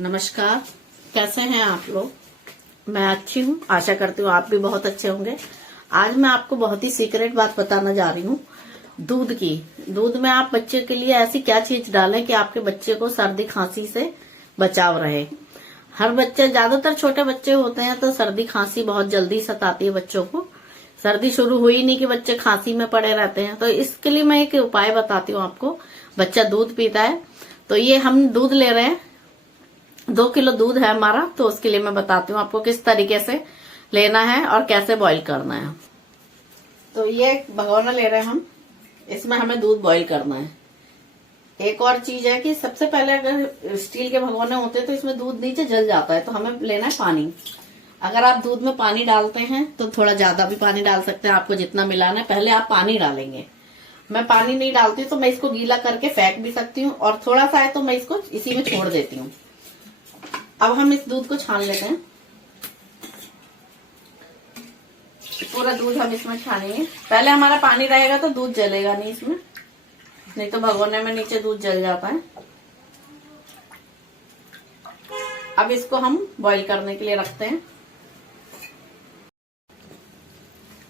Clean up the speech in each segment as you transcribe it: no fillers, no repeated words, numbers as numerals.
नमस्कार, कैसे हैं आप लोग। मैं अच्छी हूँ, आशा करती हूँ आप भी बहुत अच्छे होंगे। आज मैं आपको बहुत ही सीक्रेट बात बताना जा रही हूँ दूध की। दूध में आप बच्चे के लिए ऐसी क्या चीज डालें कि आपके बच्चे को सर्दी खांसी से बचाव रहे। हर बच्चे, ज्यादातर छोटे बच्चे होते हैं तो सर्दी खांसी बहुत जल्दी सताती है बच्चों को। सर्दी शुरू हुई नहीं कि बच्चे खांसी में पड़े रहते हैं। तो इसके लिए मैं एक उपाय बताती हूँ आपको। बच्चा दूध पीता है तो ये हम दूध ले रहे हैं, 2 किलो दूध है हमारा, तो उसके लिए मैं बताती हूँ आपको किस तरीके से लेना है और कैसे बॉईल करना है। तो ये भगोना ले रहे हैं हम, इसमें हमें दूध बॉईल करना है। एक और चीज है कि सबसे पहले अगर स्टील के भगोने होते हैं तो इसमें दूध नीचे जल जाता है, तो हमें लेना है पानी। अगर आप दूध में पानी डालते हैं तो थोड़ा ज्यादा भी पानी डाल सकते हैं, आपको जितना मिलाना है। पहले आप पानी डालेंगे, मैं पानी नहीं डालती तो मैं इसको गीला करके फेंक भी सकती हूँ, और थोड़ा सा है तो मैं इसको इसी में छोड़ देती हूँ। अब हम इस दूध को छान लेते हैं। पूरा दूध हम इसमें छानेंगे। पहले हमारा पानी रहेगा तो दूध जलेगा नहीं इसमें, नहीं तो भगोने में नीचे दूध जल जाता है। अब इसको हम बॉईल करने के लिए रखते हैं।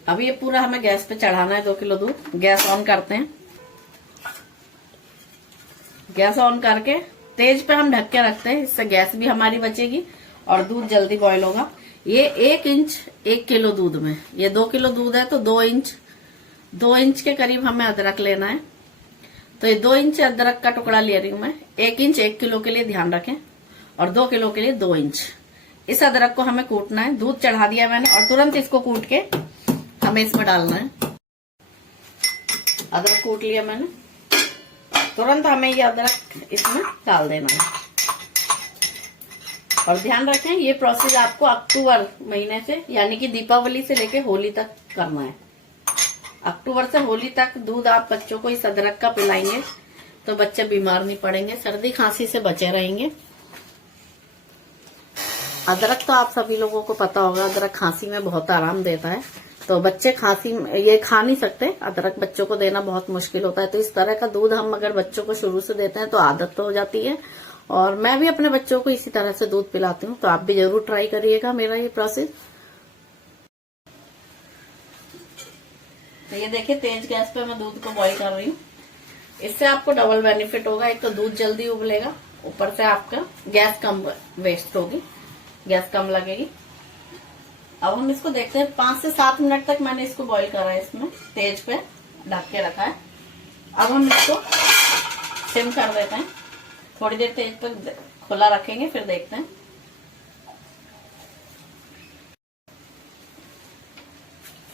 अब ये पूरा हमें गैस पे चढ़ाना है 2 किलो दूध। गैस ऑन करते हैं। गैस ऑन करके तेज पे हम ढक के रखते हैं, इससे गैस भी हमारी बचेगी और दूध जल्दी बॉईल होगा। ये 1 इंच 1 किलो दूध में, ये 2 किलो दूध है तो 2 इंच के करीब हमें अदरक लेना है। तो ये 2 इंच अदरक का टुकड़ा ले रही हूं मैं। 1 इंच 1 किलो के लिए ध्यान रखें, और 2 किलो के लिए 2 इंच। इस अदरक को हमें कूटना है। दूध चढ़ा दिया मैंने और तुरंत इसको कूट के हमें इसमें डालना है। अदरक कूट लिया मैंने, तुरंत हमें ये अदरक इसमें डाल देना है। और ध्यान रखें ये प्रोसेस आपको अक्टूबर महीने से, यानी कि दीपावली से लेके होली तक करना है। अक्टूबर से होली तक दूध आप बच्चों को इस अदरक का पिलाएंगे तो बच्चे बीमार नहीं पड़ेंगे, सर्दी खांसी से बचे रहेंगे। अदरक तो आप सभी लोगों को पता होगा, अदरक खांसी में बहुत आराम देता है। तो बच्चे खांसी ये खा नहीं सकते, अदरक बच्चों को देना बहुत मुश्किल होता है। तो इस तरह का दूध हम अगर बच्चों को शुरू से देते हैं तो आदत तो हो जाती है। और मैं भी अपने बच्चों को इसी तरह से दूध पिलाती हूँ, तो आप भी जरूर ट्राई करिएगा मेरा ये प्रोसेस। तो ये देखिए तेज गैस पे मैं दूध को बॉईल कर रही हूँ। इससे आपको डबल बेनिफिट होगा, एक तो दूध जल्दी उबलेगा, ऊपर से आपका गैस कम वेस्ट होगी, गैस कम लगेगी। अब हम इसको देखते हैं। 5 से 7 मिनट तक मैंने इसको बॉईल करा है, इसमें तेज पे ढक के रखा है। अब हम इसको सिम कर देते हैं, थोड़ी देर तेज पे खुला रखेंगे, फिर देखते हैं।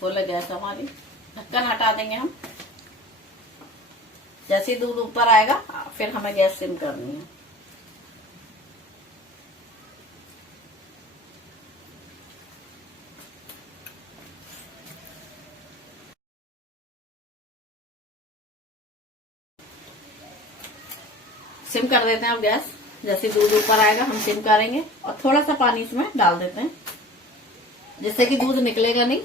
फुल गैस हमारी, ढक्कन हटा देंगे हम। जैसे ही दूध ऊपर आएगा फिर हमें गैस सिम करनी है। सिम कर देते हैं अब गैस। जैसे दूध ऊपर आएगा हम सिम करेंगे और थोड़ा सा पानी इसमें डाल देते हैं, जिससे कि दूध निकलेगा नहीं।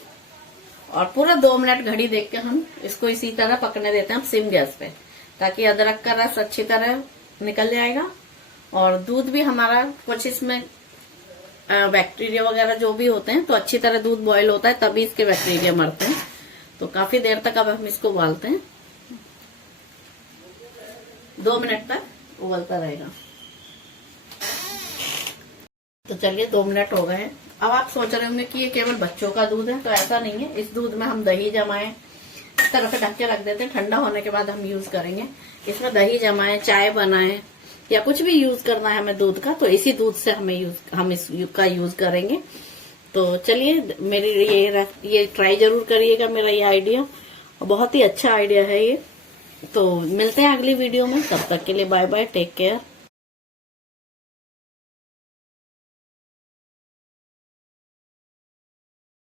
और पूरा 2 मिनट घड़ी देख के हम इसको इसी तरह पकने देते हैं हम सिम गैस पे, ताकि अदरक का रस अच्छी तरह निकल जाएगा। और दूध भी हमारा कुछ इसमें बैक्टीरिया वगैरह जो भी होते हैं, तो अच्छी तरह दूध बॉईल होता है तभी इसके बैक्टीरिया मरते हैं। तो काफी देर तक अब हम इसको उबालते हैं, 2 मिनट तक उबलता रहेगा। तो चलिए 2 मिनट हो गए हैं। अब आप सोच रहे होंगे कि ये केवल बच्चों का दूध है, तो ऐसा नहीं है। इस दूध में हम दही जमाएं, इस तरह से ढक के रख देते हैं, ठंडा होने के बाद हम यूज करेंगे। इसमें दही जमाएं, चाय बनाएं, या कुछ भी यूज करना है हमें दूध का, तो इसी दूध से हम इसका यूज करेंगे। तो चलिए मेरी ये ट्राई जरूर करिएगा मेरा ये आइडिया, बहुत ही अच्छा आइडिया है ये। तो मिलते हैं अगली वीडियो में, तब तक के लिए बाय बाय, टेक केयर।